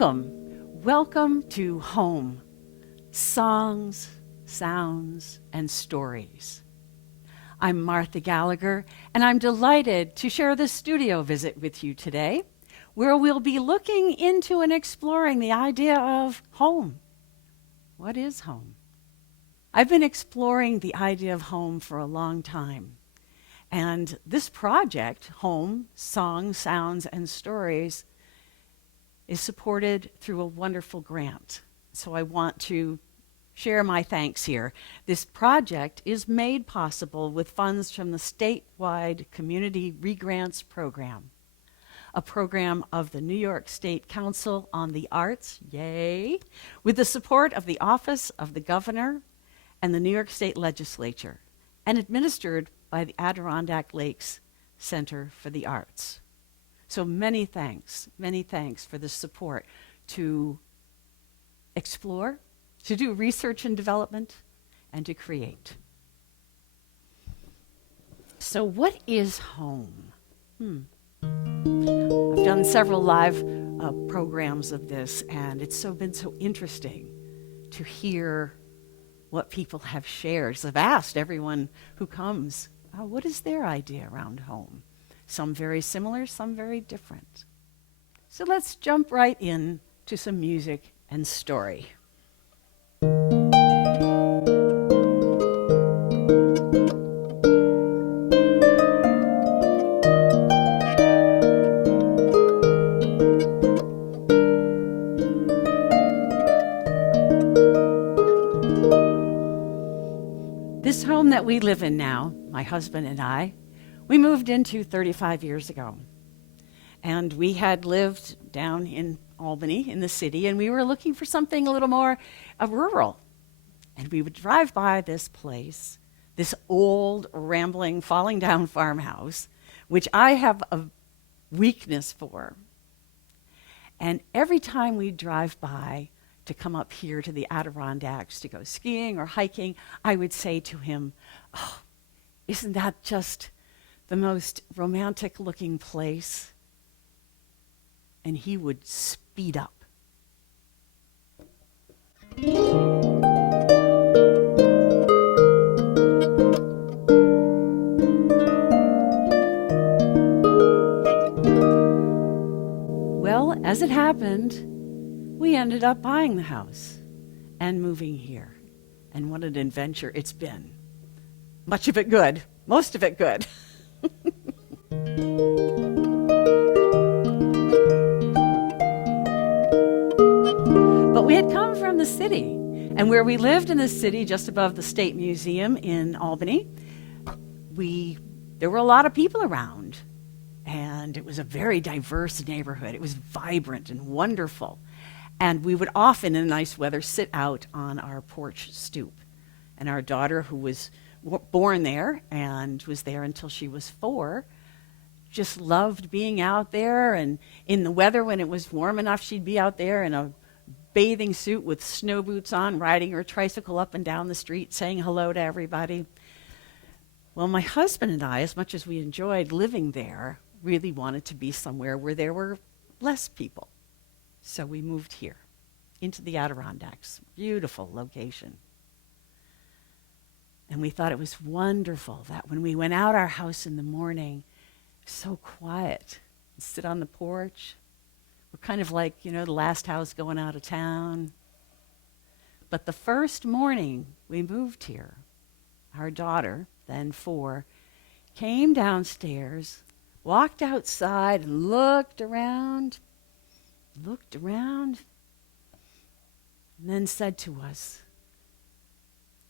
Welcome. Welcome to Home. Songs, sounds, and stories. I'm Martha Gallagher, and I'm delighted to share this studio visit with you today, where we'll be looking into and exploring the idea of home. What is home? I've been exploring the idea of home for a long time. And this project, Home, Songs, Sounds, and Stories, is supported through a wonderful grant. So I want to share my thanks here. This project is made possible with funds from the Statewide Community Regrants program, a program of the New York State Council on the Arts, yay, with the support of the Office of the Governor and the New York State Legislature, and administered by the Adirondack Lakes Center for the Arts. So many thanks for the support to explore, to do research and development, and to create. So what is home? I've done several live programs of this, and it's been so interesting to hear what people have shared. So I've asked everyone who comes, what is their idea around home? Some very similar, some very different. So let's jump right in to some music and story. This home that we live in now, my husband and I, we moved into 35 years ago. And we had lived down in Albany, in the city, and we were looking for something a little more rural. And we would drive by this place, this old, rambling, falling down farmhouse, which I have a weakness for. And every time we drive by to come up here to the Adirondacks to go skiing or hiking, I would say to him, "Oh, isn't that just the most romantic looking place?" And he would speed up. Well, as it happened, we ended up buying the house and moving here. And what an adventure it's been. Much of it good, most of it good. But we had come from the city, and where we lived in the city, just above the State Museum in Albany, there were a lot of people around, and it was a very diverse neighborhood. It was vibrant and wonderful, and we would often, in nice weather, sit out on our porch stoop. And our daughter, who was born there and was there until she was 4, just loved being out there. And in the weather, when it was warm enough, she'd be out there in a bathing suit with snow boots on, riding her tricycle up and down the street, saying hello to everybody. Well, my husband and I, as much as we enjoyed living there, really wanted to be somewhere where there were less people. So we moved here into the Adirondacks. Beautiful location. And we thought it was wonderful that when we went out our house in the morning, it was so quiet. We'd sit on the porch. We're kind of like, the last house going out of town. But the first morning we moved here, our daughter, then 4, came downstairs, walked outside and looked around, and then said to us,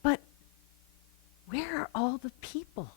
"But where are all the people?"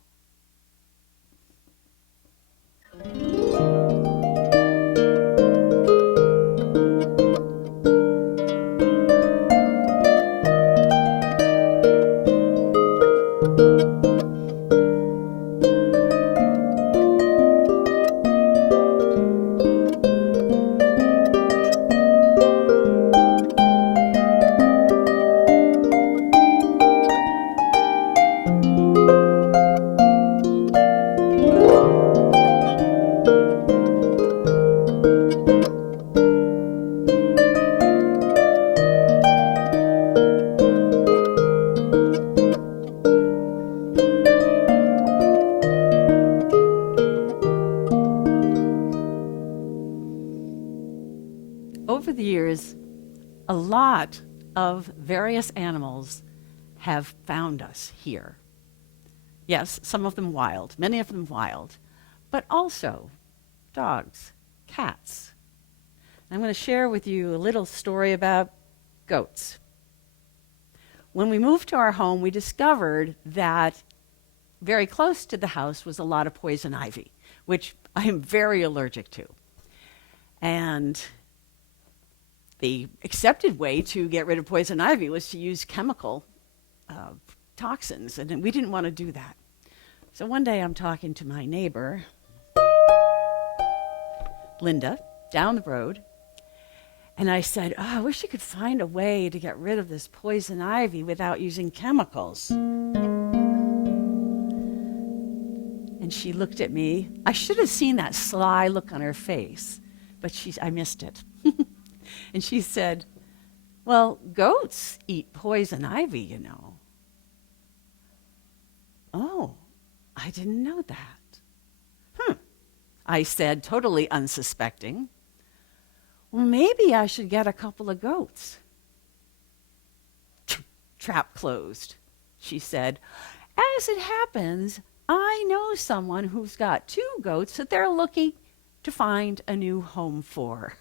over the years, a lot of various animals have found us here. Yes, some of them wild, many of them wild, but also dogs, cats. I'm going to share with you a little story about goats. When we moved to our home, we discovered that very close to the house was a lot of poison ivy, which I am very allergic to. And the accepted way to get rid of poison ivy was to use chemical toxins, and we didn't want to do that. So one day I'm talking to my neighbor, Linda, down the road, and I said, I wish you could find a way to get rid of this poison ivy without using chemicals. And she looked at me. I should have seen that sly look on her face, but I missed it. And she said, well, goats eat poison ivy, you know. Oh, I didn't know that. I said, totally unsuspecting. Well, maybe I should get a couple of goats. Trap closed, she said. As it happens, I know someone who's got 2 goats that they're looking to find a new home for.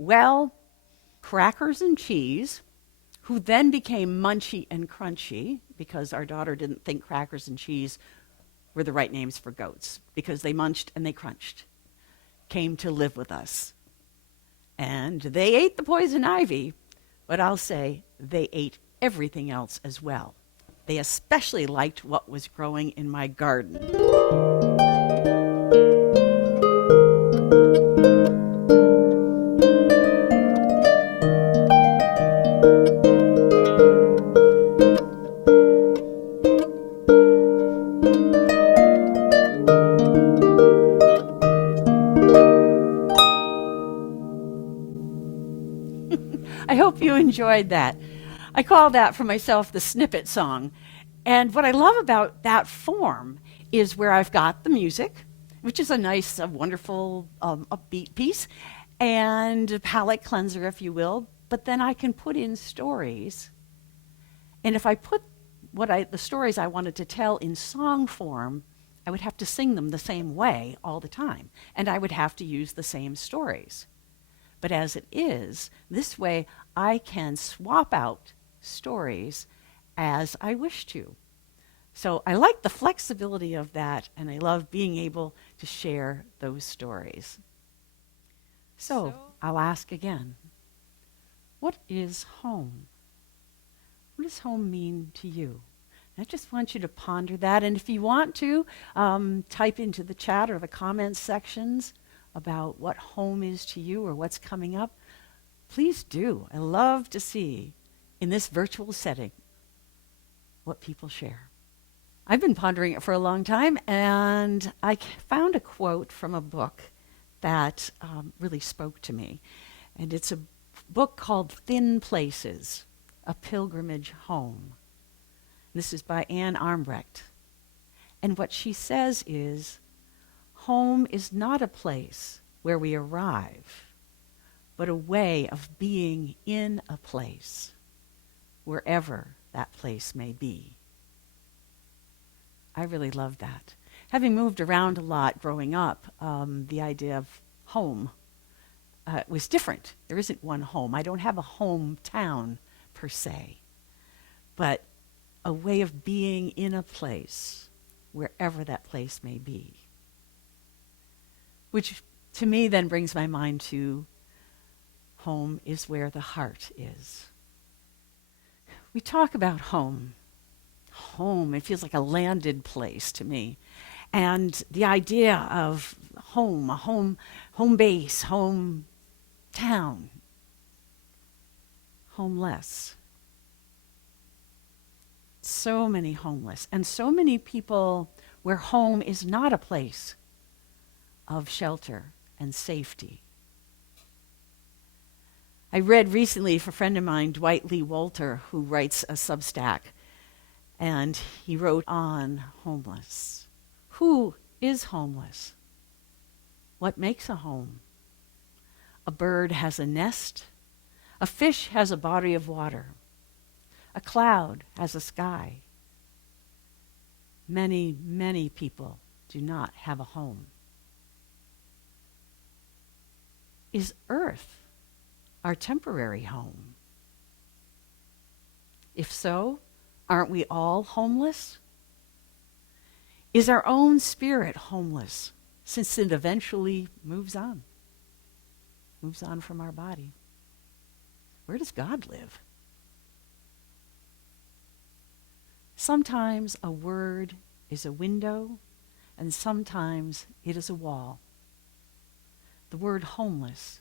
Well, Crackers and Cheese, who then became Munchy and Crunchy, because our daughter didn't think Crackers and Cheese were the right names for goats, because they munched and they crunched, came to live with us. And they ate the poison ivy, but I'll say they ate everything else as well. They especially liked what was growing in my garden. I hope you enjoyed that. I call that for myself the snippet song. And what I love about that form is where I've got the music, which is a nice, wonderful, upbeat piece, and a palate cleanser, if you will. But then I can put in stories. And if I put the stories I wanted to tell in song form, I would have to sing them the same way all the time. And I would have to use the same stories. But as it is, this way I can swap out stories as I wish to. So I like the flexibility of that, and I love being able to share those stories. So I'll ask again, what is home? What does home mean to you? I just want you to ponder that, and if you want to, type into the chat or the comments sections about what home is to you or what's coming up. Please do. I love to see in this virtual setting what people share. I've been pondering it for a long time, and I found a quote from a book that really spoke to me. And it's a book called Thin Places, A Pilgrimage Home. This is by Anne Armbrecht. And what she says is, home is not a place where we arrive, but a way of being in a place, wherever that place may be. I really love that. Having moved around a lot growing up, the idea of home was different. There isn't one home. I don't have a hometown per se, but a way of being in a place, wherever that place may be. Which to me then brings my mind to home is where the heart is. We talk about home. Home, it feels like a landed place to me. And the idea of home, a home base, home town, homeless. So many homeless, and so many people where home is not a place of shelter and safety. I read recently for a friend of mine, Dwight Lee Walter, who writes a Substack, and he wrote on homeless. Who is homeless? What makes a home? A bird has a nest. A fish has a body of water. A cloud has a sky. Many, many people do not have a home. Is Earth our temporary home? If so, aren't we all homeless? Is our own spirit homeless, since it eventually moves on from our body? Where does God live? Sometimes a word is a window, and sometimes it is a wall. The word homeless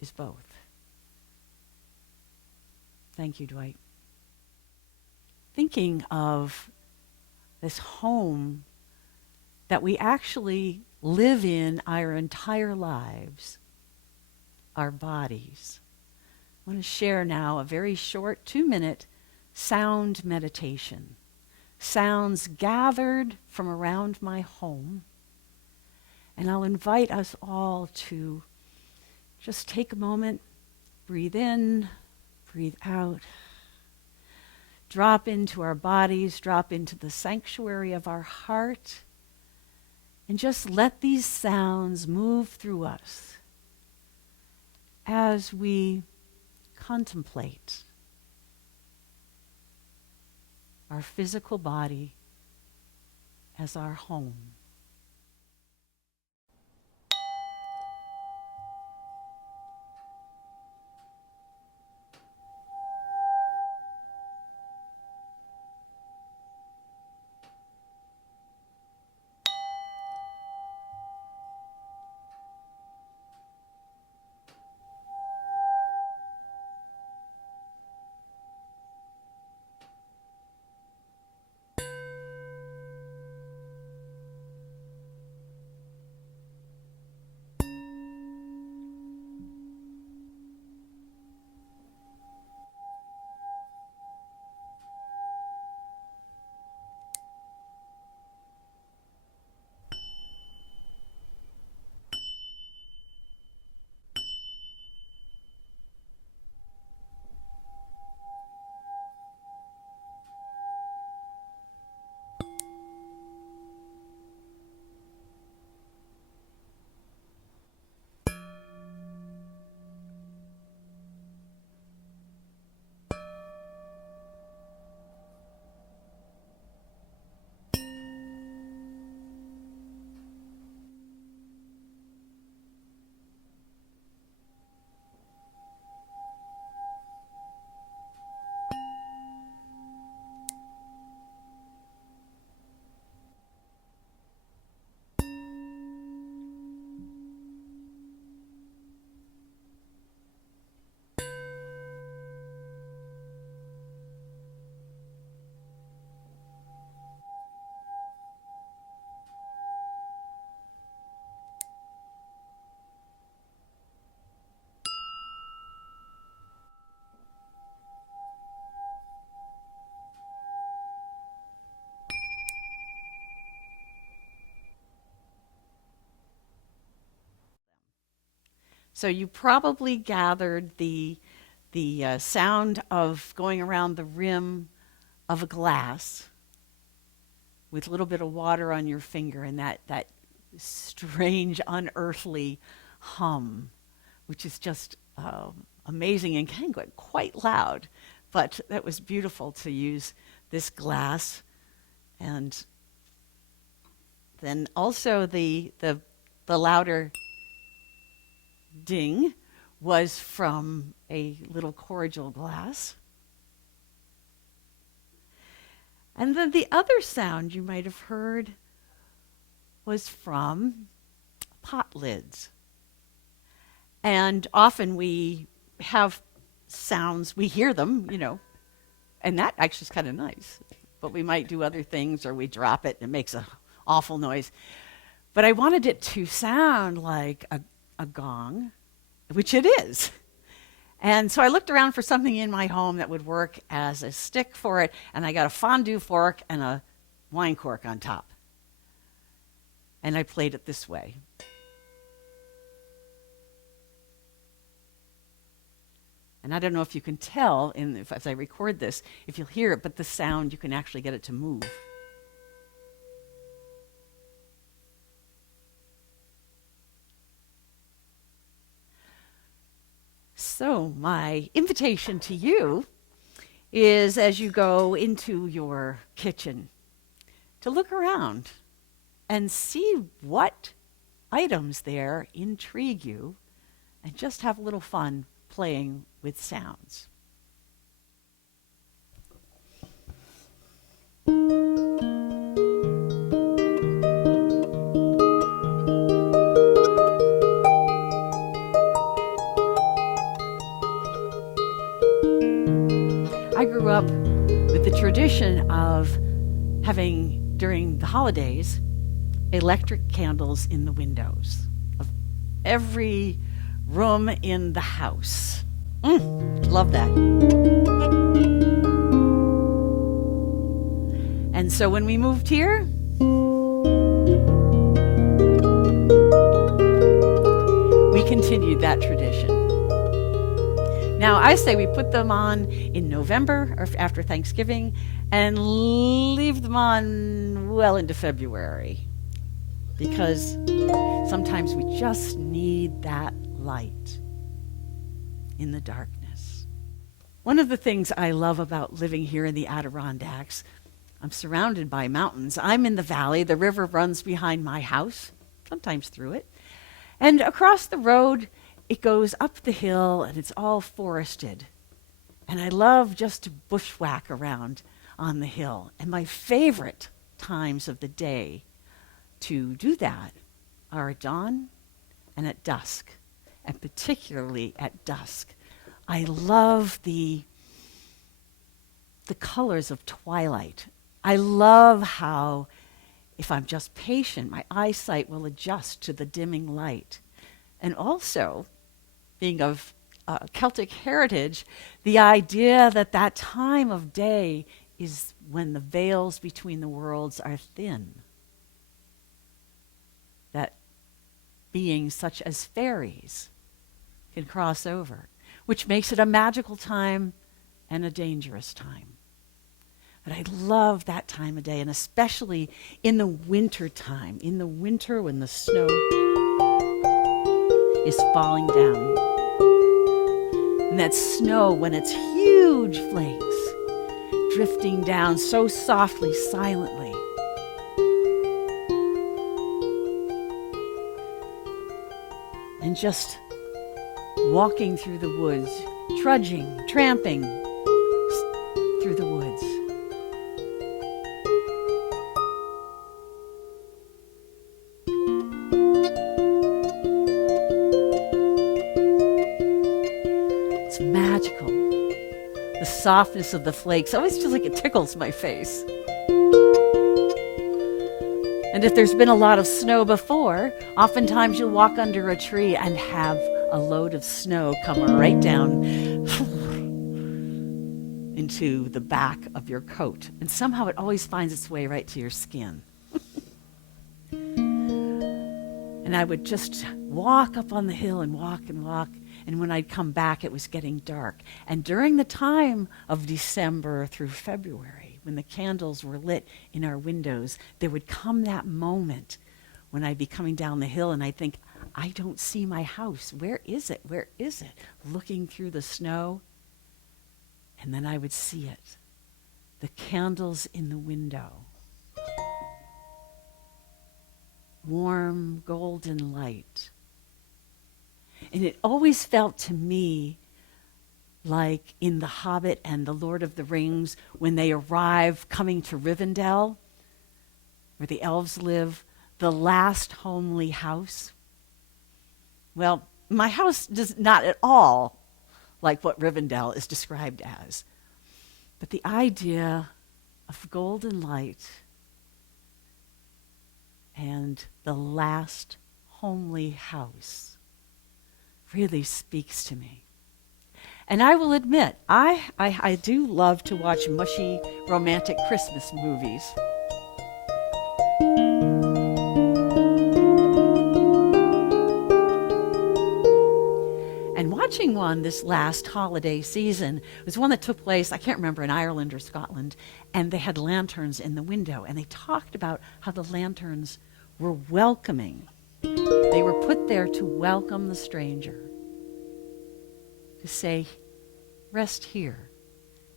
is both. Thank you, Dwight. Thinking of this home that we actually live in our entire lives, our bodies. I want to share now a very short 2-minute sound meditation. Sounds gathered from around my home. And I'll invite us all to just take a moment, breathe in, breathe out. Drop into our bodies, drop into the sanctuary of our heart, and just let these sounds move through us as we contemplate our physical body as our home. So you probably gathered the sound of going around the rim of a glass with a little bit of water on your finger, and that strange, unearthly hum, which is just amazing and can get quite loud. But that was beautiful to use this glass. And then also the louder ding was from a little cordial glass. And then the other sound you might have heard was from pot lids. And often we have sounds, we hear them, and that actually is kind of nice. But we might do other things, or we drop it and it makes an awful noise. But I wanted it to sound like a gong, which it is. And so I looked around for something in my home that would work as a stick for it, and I got a fondue fork and a wine cork on top. And I played it this way. And I don't know if you can tell as I record this, if you'll hear it, but the sound, you can actually get it to move. So my invitation to you is, as you go into your kitchen, to look around and see what items there intrigue you, and just have a little fun playing with sounds. I grew up with the tradition of having, during the holidays, electric candles in the windows of every room in the house. Love that. And so when we moved here, we continued that tradition. Now, I say we put them on in November or after Thanksgiving and leave them on well into February, because sometimes we just need that light in the darkness. One of the things I love about living here in the Adirondacks, I'm surrounded by mountains. I'm in the valley. The river runs behind my house, sometimes through it. And across the road, it goes up the hill, and it's all forested. And I love just to bushwhack around on the hill. And my favorite times of the day to do that are at dawn and at dusk, and particularly at dusk. I love the colors of twilight. I love how, if I'm just patient, my eyesight will adjust to the dimming light. And also, being of Celtic heritage, the idea that that time of day is when the veils between the worlds are thin. That beings such as fairies can cross over, which makes it a magical time and a dangerous time. But I love that time of day, and especially in the winter time, in the winter when the snow is falling down. And that snow, when it's huge flakes, drifting down so softly, silently. And just walking through the woods, trudging, tramping through the woods. It's magical. The softness of the flakes always feels like it tickles my face. And if there's been a lot of snow before, oftentimes you'll walk under a tree and have a load of snow come right down into the back of your coat. And somehow it always finds its way right to your skin. And I would just walk up on the hill and walk. And when I'd come back, it was getting dark. And during the time of December through February, when the candles were lit in our windows, there would come that moment when I'd be coming down the hill and I'd think, I don't see my house. Where is it? Where is it? Looking through the snow. And then I would see it. The candles in the window. Warm, golden light. And it always felt to me like in The Hobbit and The Lord of the Rings, when they arrive coming to Rivendell, where the elves live, the last homely house. Well, my house does not at all like what Rivendell is described as. But the idea of golden light and the last homely house really speaks to me. And I will admit, I do love to watch mushy romantic Christmas movies. touching one this last holiday season. It was one that took place, I can't remember, in Ireland or Scotland, and they had lanterns in the window, and they talked about how the lanterns were welcoming. They were put there to welcome the stranger, to say, rest here,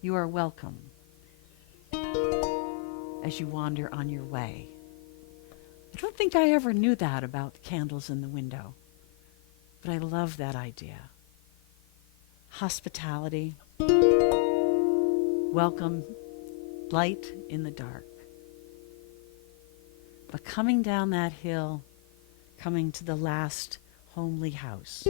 you are welcome, as you wander on your way. I don't think I ever knew that about the candles in the window, but I love that idea. Hospitality, welcome, light in the dark. But coming down that hill, coming to the last homely house.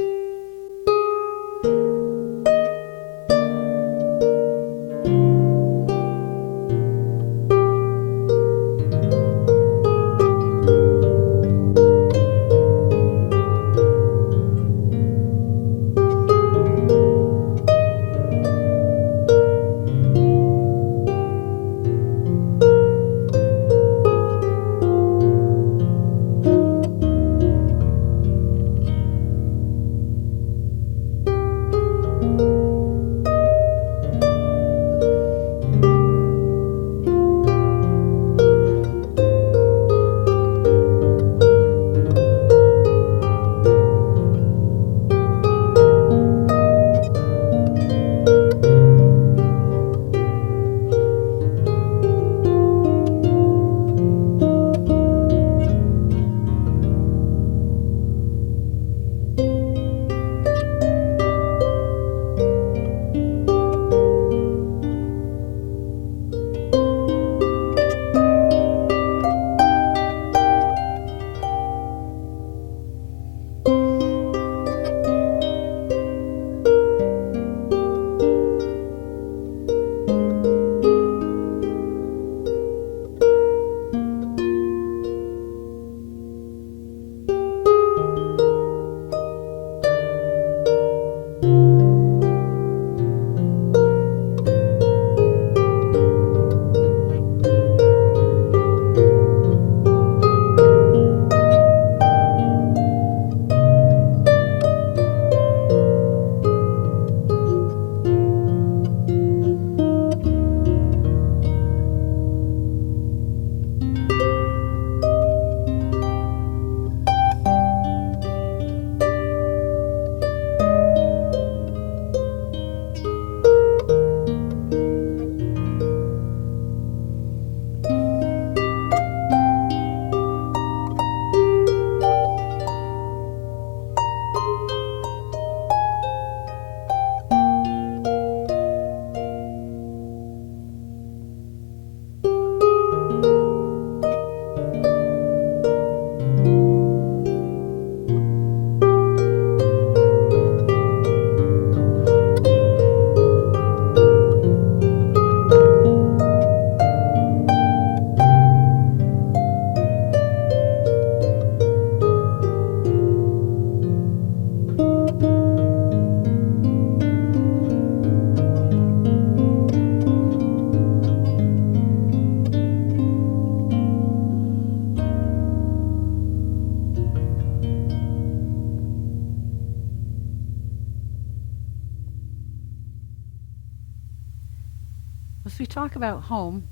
As we talk about home,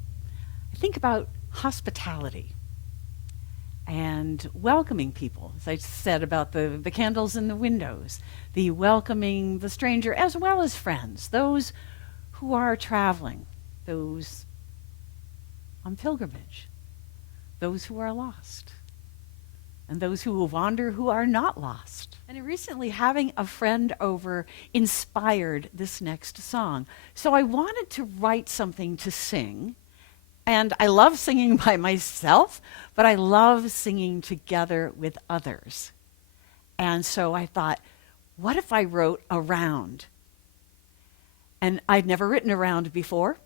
I think about hospitality and welcoming people. As I said about the candles in the windows, the welcoming the stranger as well as friends, those who are traveling, those on pilgrimage, those who are lost, and those who will wander who are not lost. And recently having a friend over inspired this next song. So I wanted to write something to sing. And I love singing by myself, but I love singing together with others. And so I thought, what if I wrote a round? And I'd never written a round before.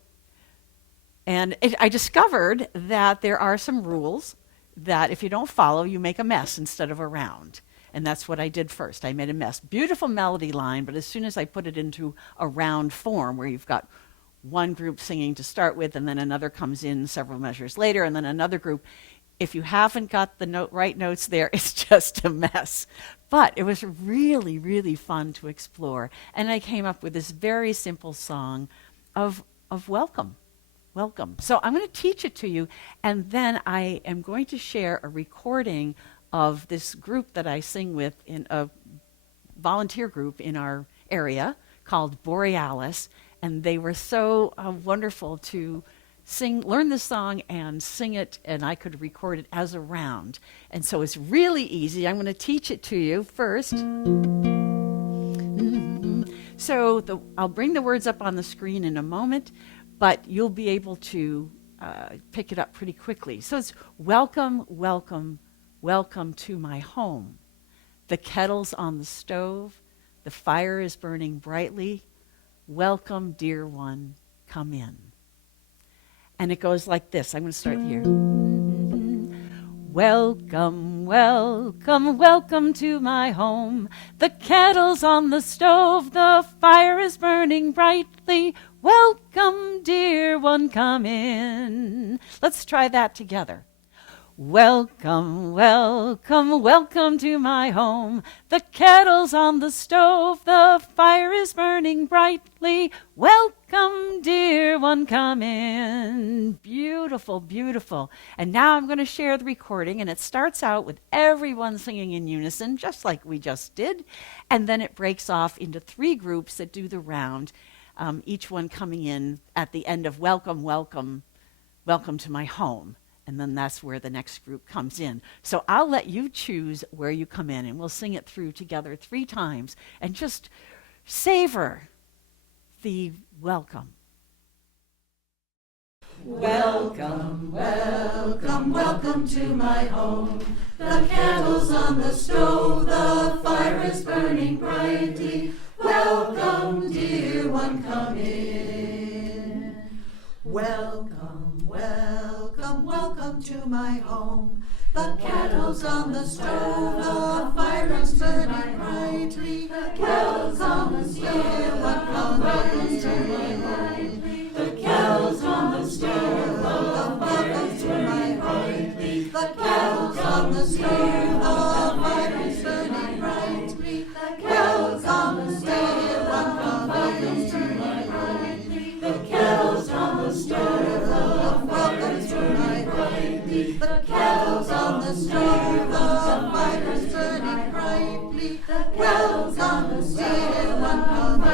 And I discovered that there are some rules that if you don't follow, you make a mess instead of a round. And that's what I did first. I made a mess. Beautiful melody line, but as soon as I put it into a round form where you've got one group singing to start with, and then another comes in several measures later, and then another group, If you haven't got the right notes there, it's just a mess. But it was really, really fun to explore. And I came up with this very simple song of welcome. Welcome. So I'm going to teach it to you, and then I am going to share a recording of this group that I sing with, in a volunteer group in our area called Borealis, and they were so wonderful to learn the song and sing it, and I could record it as a round. And so it's really easy. I'm going to teach it to you first. So I'll bring the words up on the screen in a moment, but you'll be able to pick it up pretty quickly. So it's welcome, welcome, welcome to my home. The kettle's on the stove. The fire is burning brightly. Welcome, dear one, come in. And it goes like this. I'm going to start here. Welcome, welcome, welcome to my home. The kettle's on the stove. The fire is burning brightly. Welcome, dear one, come in. Let's try that together. Welcome, welcome, welcome to my home. The kettle's on the stove. The fire is burning brightly. Welcome, dear one, come in. Beautiful, beautiful. And now I'm going to share the recording, and it starts out with everyone singing in unison, just like we just did. And then it breaks off into 3 groups that do the round, each one coming in at the end of welcome, welcome, welcome to my home. And then that's where the next group comes in. So I'll let you choose where you come in, and we'll sing it through together 3 times and just savor the welcome. Welcome, welcome, welcome to my home. The kettle's on the stove, the fire is burning brightly. Welcome, dear one, come in. Welcome, welcome, welcome to my home. The kettle's on the stove, the fire is burning brightly. Welcome, dear one, come in. The kettle's on the stove, the fire is burning brightly. The kettle's on the stove, the fire is burning brightly. Welcome, dear one, come in. The kettle's on the stove, the fire is burning brightly. The kettle's on the stove, the fire is burning brightly. Welcome, dear one, come in.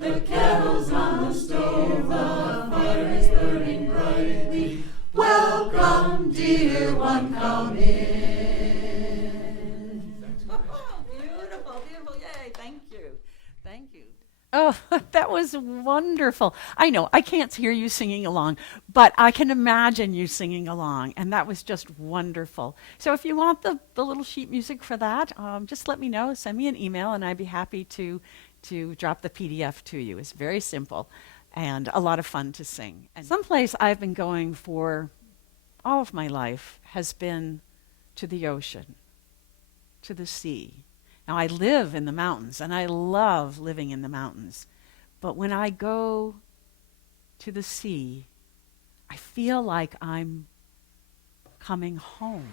The kettle's on the stove, the fire is burning brightly. Welcome, dear one, come in. Beautiful, beautiful. Yay, thank you. Thank you. Oh, that was wonderful. I know, I can't hear you singing along, but I can imagine you singing along, and that was just wonderful. So if you want the little sheet music for that, just let me know. Send me an email, and I'd be happy to drop the PDF to you. It's very simple and a lot of fun to sing. And someplace I've been going for all of my life has been to the ocean, to the sea. Now, I live in the mountains, and I love living in the mountains. But when I go to the sea, I feel like I'm coming home.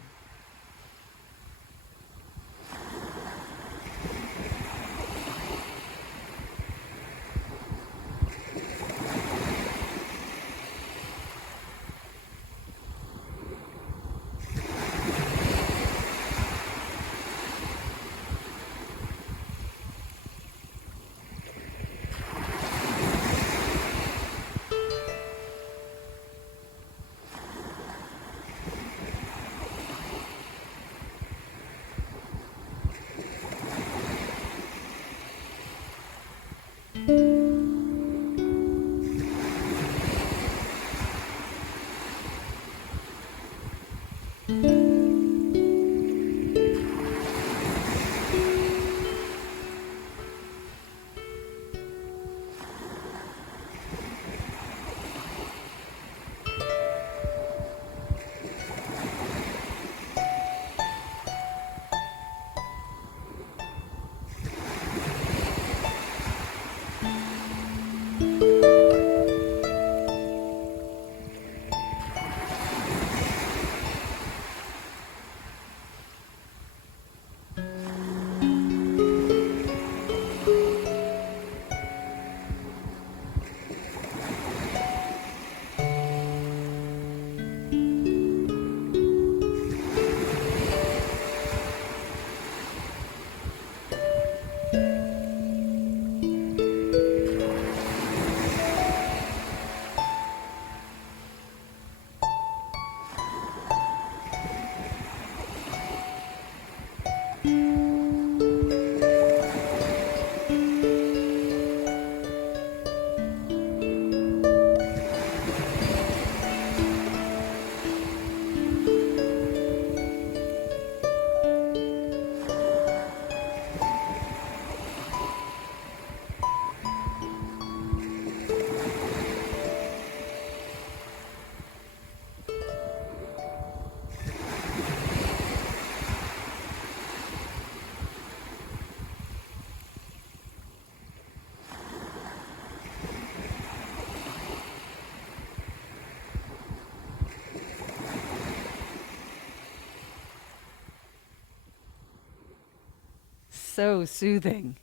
so soothing.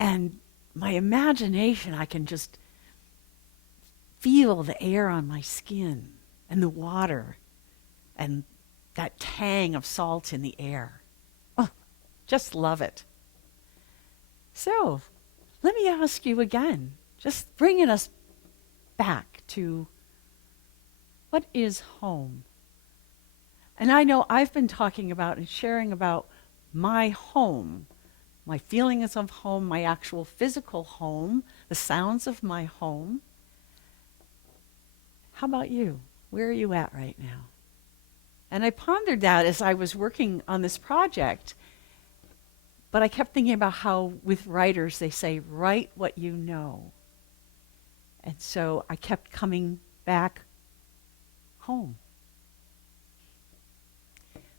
And my imagination, I can just feel the air on my skin and the water and that tang of salt in the air. Oh, just love it. So, let me ask you again, just bringing us back to what is home? And I know I've been talking about and sharing about my home, my feelings of home, my actual physical home, the sounds of my home. How about you? Where are you at right now? And I pondered that as I was working on this project. But I kept thinking about how with writers they say, write what you know. And so I kept coming back home.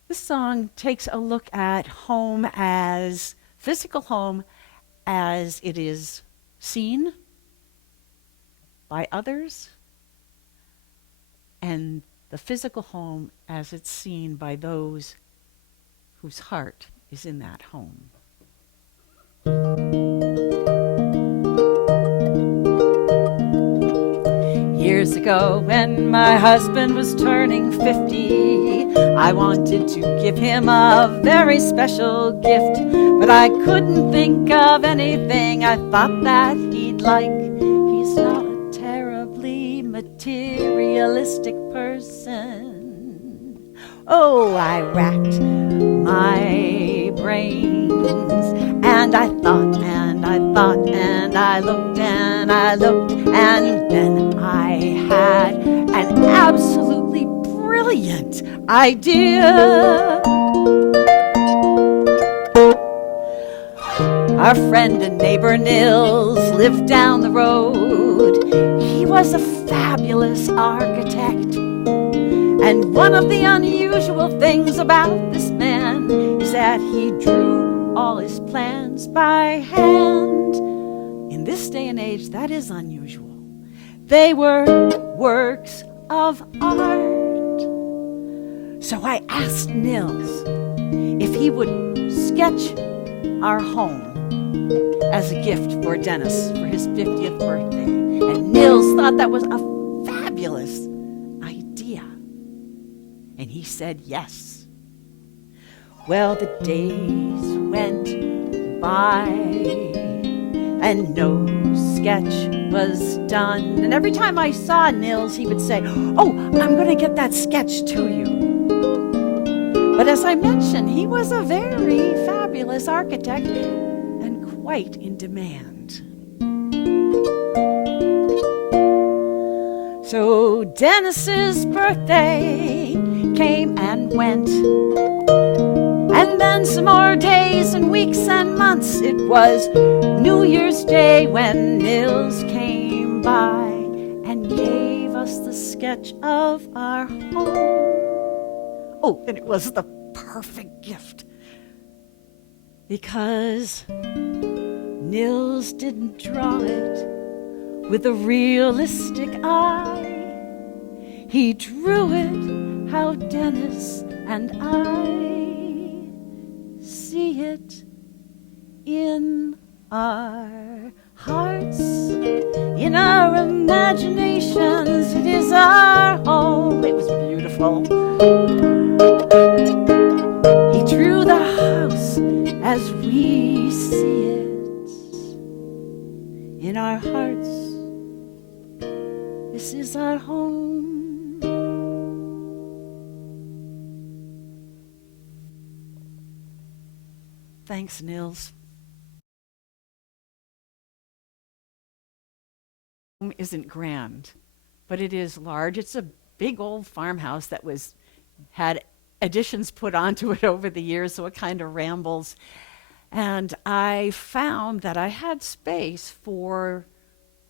This song takes a look at home as physical home as it is seen by others, and the physical home as it's seen by those whose heart is in that home. Years ago, when my husband was turning 50, I wanted to give him a very special gift, but I couldn't think of anything I thought that he'd like. He's not a terribly materialistic person. Oh, I racked my brains, and I thought, and I thought, and I looked, and I looked, and then I had an absolutely brilliant idea. Our friend and neighbor Nils lived down the road. He was a fabulous architect. And one of the unusual things about this man is that he drew all his plans by hand. In this day and age, that is unusual. They were works of art. So I asked Nils if he would sketch our home as a gift for Dennis for his 50th birthday. And Nils thought that was a fabulous idea. And he said yes. Well, the days went by and no sketch was done. And every time I saw Nils, he would say, "Oh, I'm going to get that sketch to you." But as I mentioned, he was a very fabulous architect and quite in demand. So Dennis's birthday came and went, and then some more days and weeks and months. It was New Year's Day when Nils came by and gave us the sketch of our home. Oh, and it was the perfect gift, because Nils didn't draw it with a realistic eye. He drew it how Dennis and I see it in our hearts, in our imaginations. It is our home. It was beautiful. He drew the house as we see it in our hearts. This is our home. Thanks, Nils. Home isn't grand, but it is large. It's a big old farmhouse that had additions put onto it over the years, so it kind of rambles. And I found that I had space for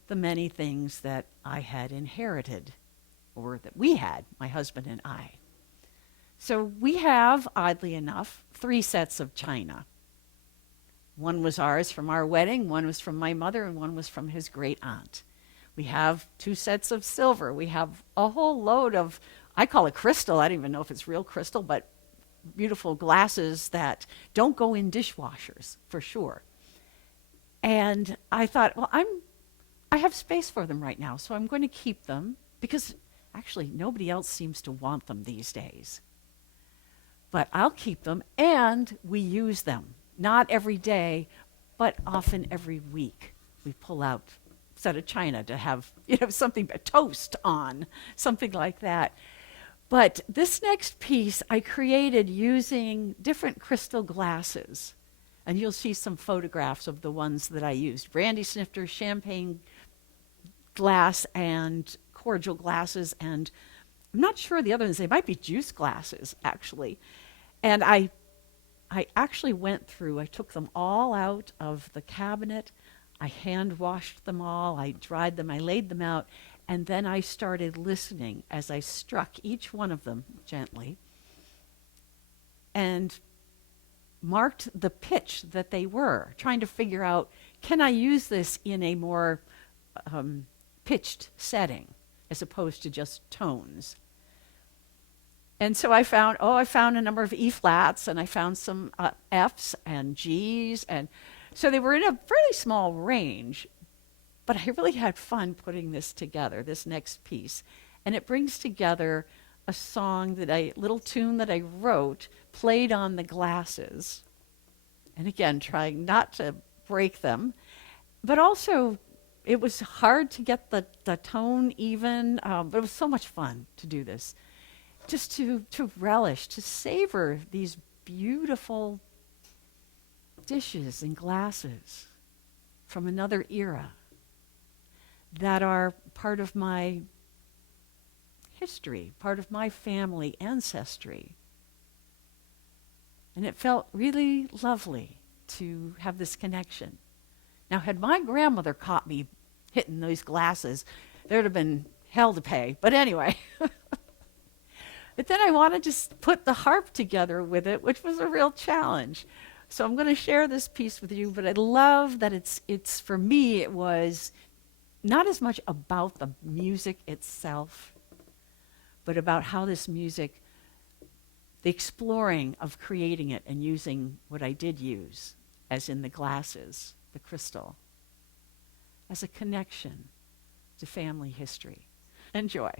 the many things that I had inherited, or that we had, my husband and I. So we have, oddly enough, 3 sets of china. One was ours from our wedding, one was from my mother, and one was from his great aunt. We have 2 sets of silver. We have a whole load of, I call it crystal. I don't even know if it's real crystal, but beautiful glasses that don't go in dishwashers, for sure. And I thought, well, I have space for them right now, so I'm going to keep them because actually nobody else seems to want them these days. But I'll keep them, and we use them. Not every day, but often every week. We pull out a set of china to have, something, a toast on, something like that. But this next piece I created using different crystal glasses. And you'll see some photographs of the ones that I used. Brandy snifter, champagne glass, and cordial glasses, and I'm not sure the other ones, they might be juice glasses, actually. And I actually went through, I took them all out of the cabinet, I hand washed them all, I dried them, I laid them out, and then I started listening as I struck each one of them gently and marked the pitch that they were, trying to figure out, can I use this in a more pitched setting as opposed to just tones? And so I found a number of E flats, and I found some Fs and Gs, and so they were in a fairly small range, but I really had fun putting this together, this next piece. And it brings together a song little tune that I wrote, played on the glasses. And again, trying not to break them, but also it was hard to get the tone even, but it was so much fun to do this. Just to relish, to savor these beautiful dishes and glasses from another era that are part of my history, part of my family ancestry. And it felt really lovely to have this connection. Now, had my grandmother caught me hitting those glasses, there'd have been hell to pay. But anyway. But then I wanted to put the harp together with it, which was a real challenge. So I'm going to share this piece with you, but I love that it's for me, it was not as much about the music itself, but about how this music, the exploring of creating it and using what I did use, as in the glasses, the crystal, as a connection to family history. Enjoy.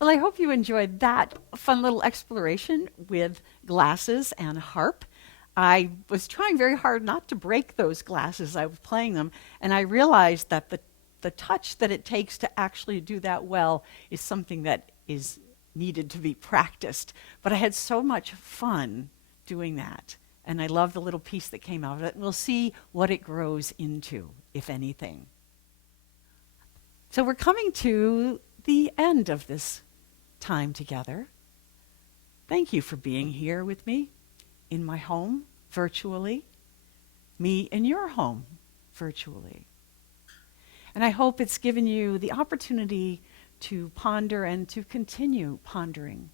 Well, I hope you enjoyed that fun little exploration with glasses and harp. I was trying very hard not to break those glasses. I was playing them, and I realized that the touch that it takes to actually do that well is something that is needed to be practiced, but I had so much fun doing that. And I love the little piece that came out of it. We'll see what it grows into, if anything. So we're coming to the end of this time together. Thank you for being here with me in my home, virtually, me in your home, virtually. And I hope it's given you the opportunity to ponder and to continue pondering.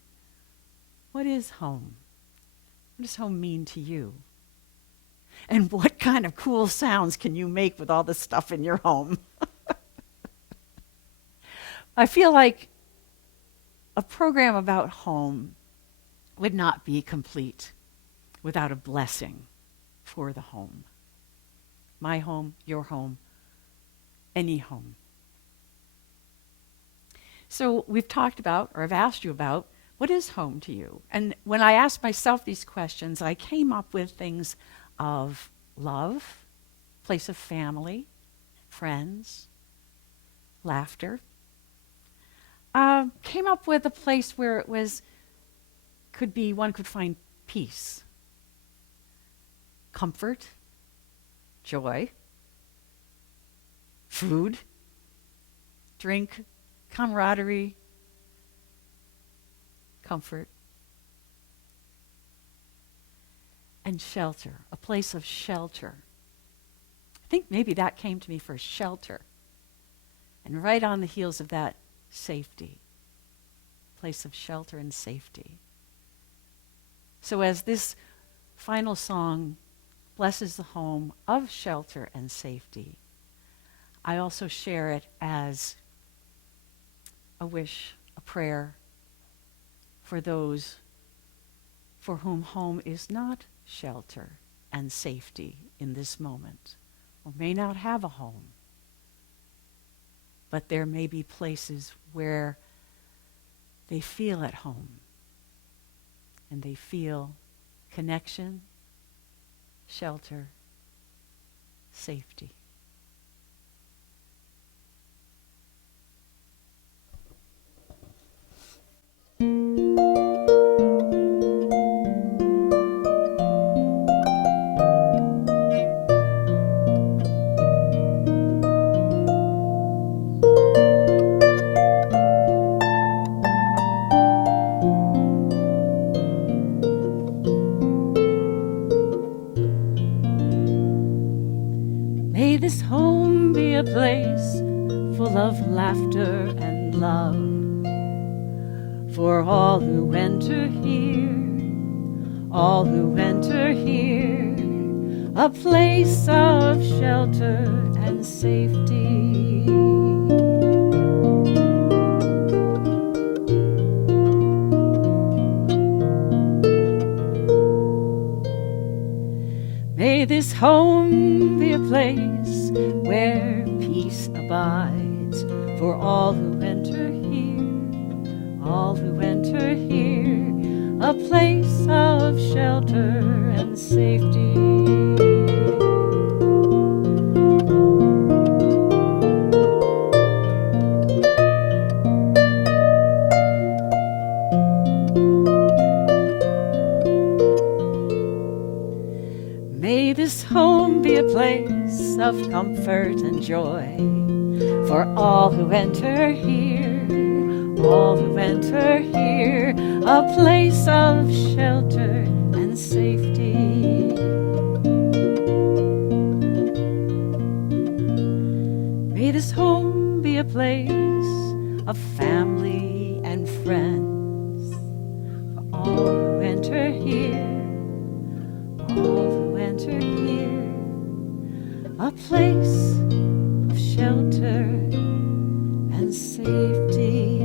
What is home? What does home mean to you? And what kind of cool sounds can you make with all the stuff in your home? I feel like a program about home would not be complete without a blessing for the home. My home, your home, any home. So we've talked about, or I've asked you about, what is home to you? And when I asked myself these questions, I came up with things of love, place of family, friends, laughter. Came up with a place where it was, one could find peace, comfort, joy, food, drink, camaraderie, comfort, and shelter, a place of shelter. I think maybe that came to me first, shelter. And right on the heels of that, safety, place of shelter and safety. So as this final song blesses the home of shelter and safety, I also share it as a wish, a prayer for those for whom home is not shelter and safety in this moment, or may not have a home. But there may be places where they feel at home and they feel connection, shelter, safety. May this home be a place full of laughter and love for all who enter here, all who enter here, a place of shelter and safety. May this home be a place where peace abides for all who enter here, all who enter here, a place of shelter and safety. May this home be a place of comfort and joy for all who enter here, all who enter here, a place of shelter and safety. May this home be a place of family and friends for all who enter here, all who enter here, a place of shelter and safety.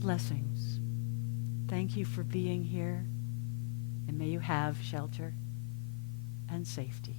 Blessings. Thank you for being here, and may you have shelter and safety.